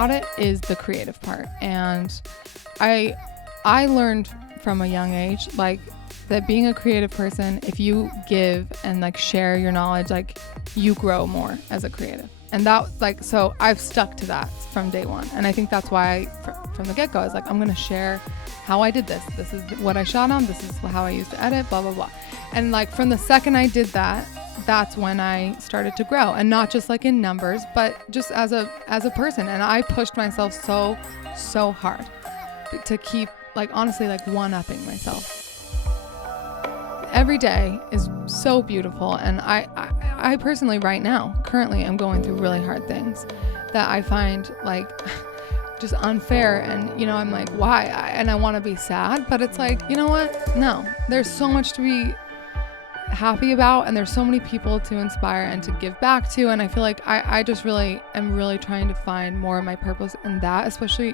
about it is the creative part. And I learned from a young age, like, that being a creative person, if you give and like share your knowledge, like, you grow more as a creative. And that, like, so I've stuck to that from day one. And I think that's why from the get-go, I was like, I'm going to share how I did this. This is what I shot on. This is how I used to edit, blah, blah, blah. And like, from the second I did that, that's when I started to grow, and not just like in numbers, but just as a person. And I pushed myself so hard to keep, like, honestly, like, one-upping myself. Every day is so beautiful, and I personally right now currently am going through really hard things that I find like just unfair, and I'm like, why? And I want to be sad, but it's like, you know what? No, there's so much to be happy about, and there's so many people to inspire and to give back to, and I feel like I just really am really trying to find more of my purpose in that, especially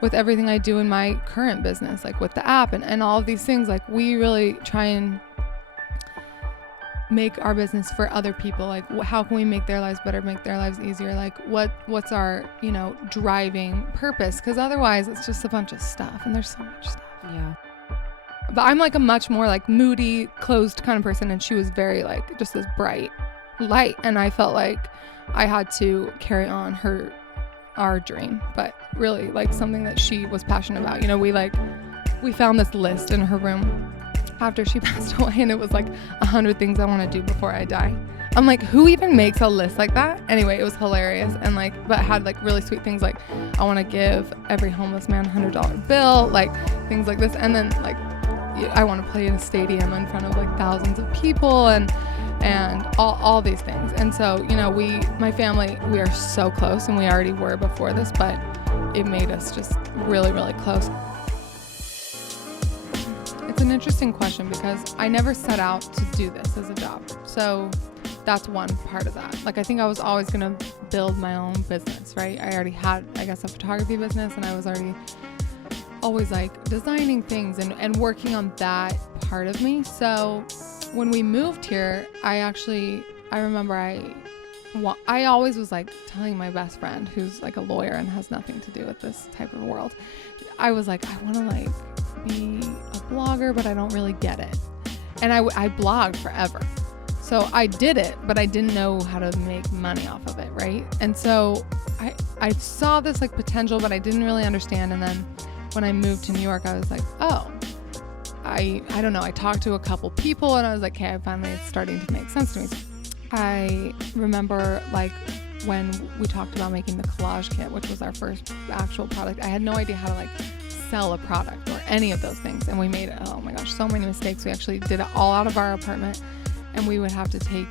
with everything I do in my current business, like with the app and all of these things. Like, we really try and make our business for other people. Like, how can we make their lives better, make their lives easier? Like, what's our driving purpose? Because otherwise it's just a bunch of stuff, and there's so much stuff. Yeah. But I'm like a much more like moody, closed kind of person, and she was very like just this bright light, and I felt like I had to carry on our dream, but really like something that she was passionate about. We found this list in her room after she passed away, and it was like 100 things I want to do before I die. I'm like, who even makes a list like that? Anyway, it was hilarious, and but it had like really sweet things, like I want to give every homeless man a $100 bill, like things like this, and then like I want to play in a stadium in front of like thousands of people, and all these things. And so, my family, we are so close, and we already were before this, but it made us just really, really close. It's an interesting question because I never set out to do this as a job. So that's one part of that. Like, I think I was always going to build my own business, right? I already had, I guess, a photography business, and I was already always like designing things and working on that part of me. So when we moved here, I remember I always was like telling my best friend, who's like a lawyer and has nothing to do with this type of world. I was like, I want to like be a blogger, but I don't really get it. And I blogged forever. So I did it, but I didn't know how to make money off of it, right? And so I saw this like potential, but I didn't really understand. And then when I moved to New York, I was like, oh, I don't know. I talked to a couple people, and I was like, okay, finally it's starting to make sense to me. I remember like when we talked about making the collage kit, which was our first actual product. I had no idea how to like sell a product or any of those things. And we made, oh my gosh, so many mistakes. We actually did it all out of our apartment, and we would have to take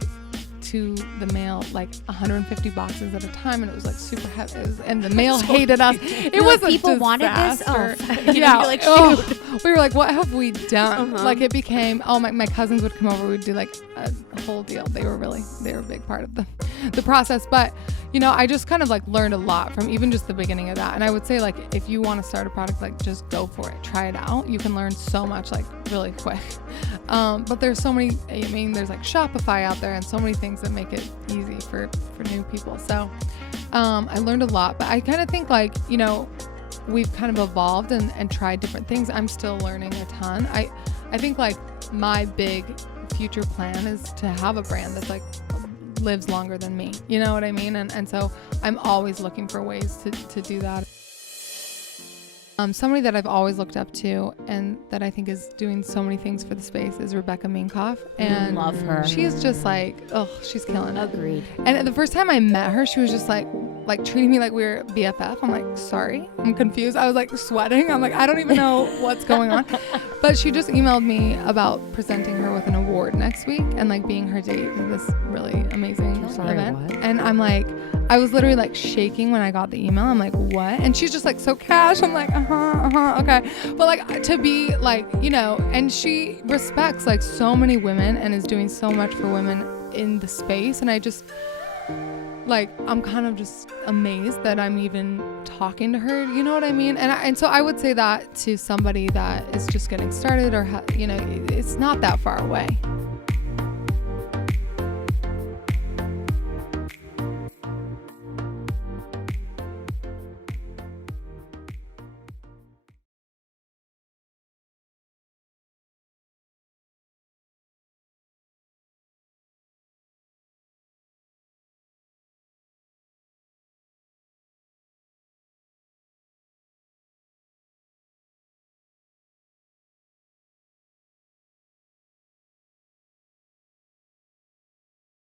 to the mail like 150 boxes at a time, and it was like super heavy, and the mail hated us. It was like, people wanted this. Yeah, like, we were like, what have we done? Like, it became, my cousins would come over, we'd do like a whole deal. They were a big part of the process. But I just kind of like learned a lot from even just the beginning of that. And I would say, like, if you want to start a product, like, just go for it, try it out. You can learn so much like really quick. But there's so many, there's like Shopify out there and so many things that make it easy for new people. So I learned a lot, but I kind of think like, we've kind of evolved and tried different things. I'm still learning a ton. I think like my big future plan is to have a brand that's like lives longer than me. You know what I mean? And so I'm always looking for ways to do that. Somebody that I've always looked up to and that I think is doing so many things for the space is Rebecca Minkoff. And love her. She is just like, she's killing it. Agreed. And the first time I met her, she was just like treating me like we were BFF. I'm like, sorry, I'm confused. I was like sweating. I'm like, I don't even know what's going on. But she just emailed me about presenting her with an award next week and like being her date to this really amazing event. What? And I'm like, I was literally like shaking when I got the email. I'm like, what? And she's just like so cash. I'm like, okay. But like to be like, and she respects like so many women and is doing so much for women in the space. And I just like, I'm kind of just amazed that I'm even talking to her. You know what I mean? And so I would say that to somebody that is just getting started or, it's not that far away.